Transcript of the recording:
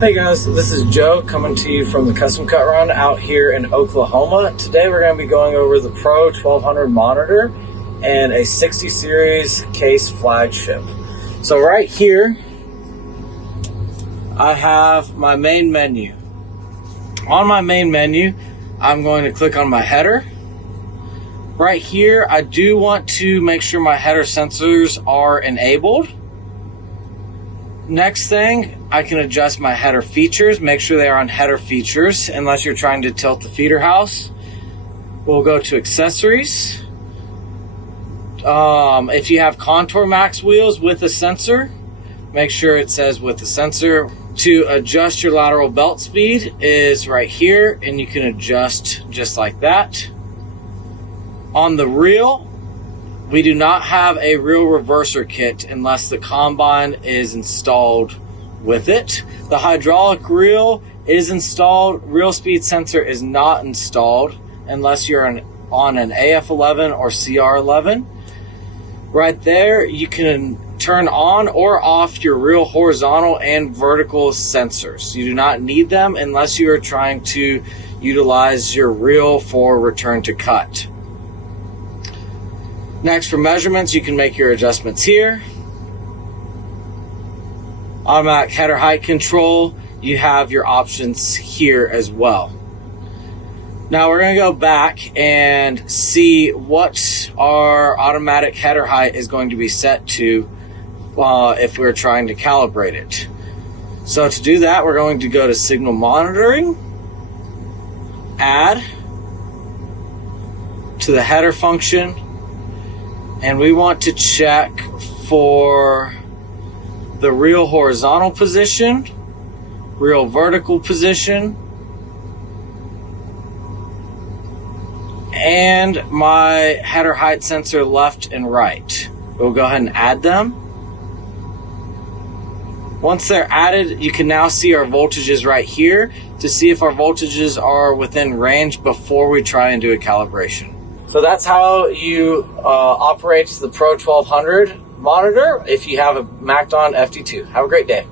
Hey guys, this is Joe coming to you from the Custom Cut Run out here in Oklahoma. Today we're going to be going over the Pro1200 monitor and a 60 series case flagship. So right here I have my main menu. On my main menu I'm going to click on my header. Right here I do want to make sure my header sensors are enabled. Next thing, I can adjust my header features, make sure they are on header features, unless you're trying to tilt the feeder house. We'll go to accessories. If you have Contour Max wheels with a sensor, make sure it says with the sensor. To adjust your lateral belt speed is right here, and you can adjust just like that. On the reel, we do not have a reel reverser kit unless the combine is installed with it. The hydraulic reel is installed. Reel speed sensor is not installed unless you're on an AF11 or CR11. Right there, you can turn on or off your reel horizontal and vertical sensors. You do not need them unless you are trying to utilize your reel for return to cut. Next, for measurements, you can make your adjustments here. Automatic header height control, you have your options here as well. Now we're going to go back and see what our automatic header height is going to be set to if we're trying to calibrate it. So to do that, we're going to go to signal monitoring, add to the header function, and we want to check for the reel horizontal position, reel vertical position, and my header height sensor left and right. We'll go ahead and add them. Once they're added, you can now see our voltages right here to see if our voltages are within range before we try and do a calibration. So that's how you operate the Pro1200 monitor if you have a MacDon FD2. Have a great day.